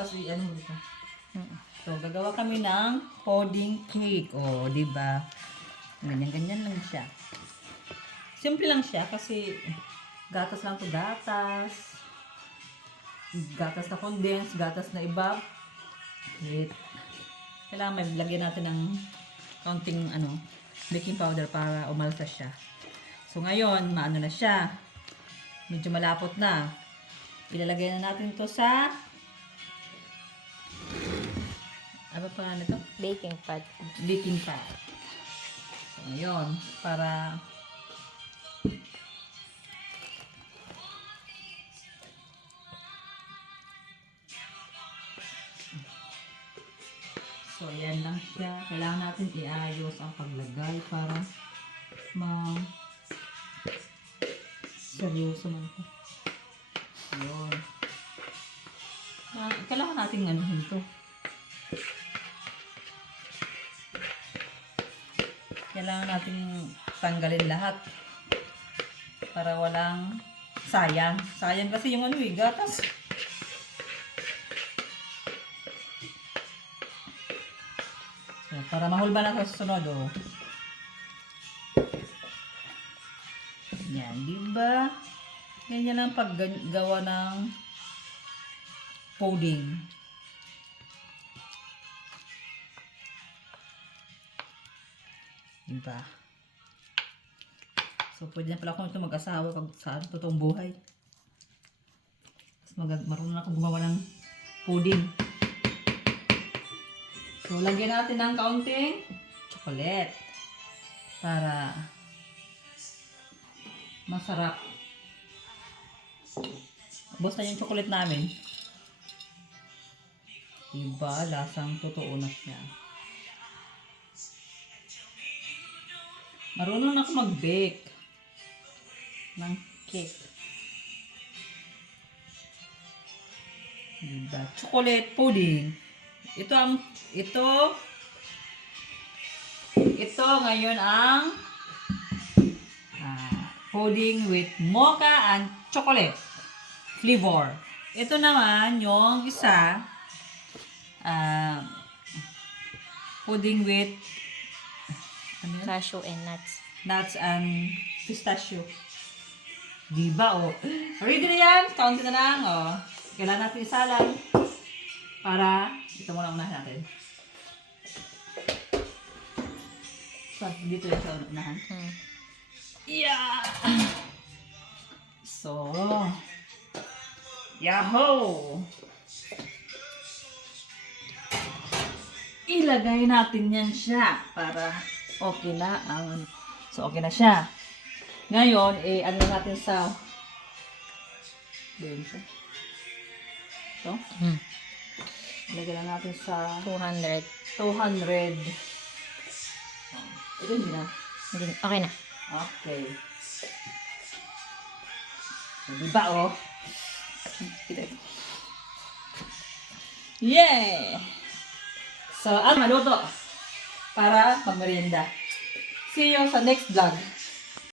Tapos ano mo dito. So, gagawa kami ng pudding cake. O, diba? Ganyan-ganyan lang siya. Simple lang siya kasi gatas lang to gatas. Gatas na condense, gatas na iba. Wait. Kailangan may lagyan natin ng kaunting baking powder para umalsa siya. So ngayon, maano na siya. Medyo malapot na. Ilalagay na natin to sa ano pa nito? Baking pad. Baking pad. So ngayon, para so, yan lang siya. Kailangan natin iayos ang paglagay para seryoso man ito. Yun. Kailangan natin anuhin ito. Kailangan natin tanggalin lahat para walang sayang. Sayang kasi yung gatas. So, para mahulba na sa susunod, Yan, diba? Ganyan lang paggawa ng pudding. Diba? So, pwede na pala akong ito mag-asawa sa totoong buhay. Marunong na akong gumawa ng pudding. So, lagyan natin ng kaunting chocolate para masarap. Ubos na yung chocolate namin. Diba? Lasang totoo na siya. Marunong na ako mag-bake ng cake. Diba? Chocolate pudding. Ito ngayon ang pudding with mocha and chocolate flavor. Ito naman yung isa pudding with Cashew and nuts. Nuts and pistachio. Diba ready na yan? Kaunti na lang Kailangan natin isalang para ito muna unahin natin. So, dito yung sa unahan. Yeah! So, yahoo! Ilagay natin yan siya para okay na so, okay na siya. Ngayon, ano natin sa ito. Ilagay lang natin sa 200. 200. Ito hindi na. Okay na. Okay. So, diba Ito. Yay! So, maluto para pagmerienda. See you sa next vlog.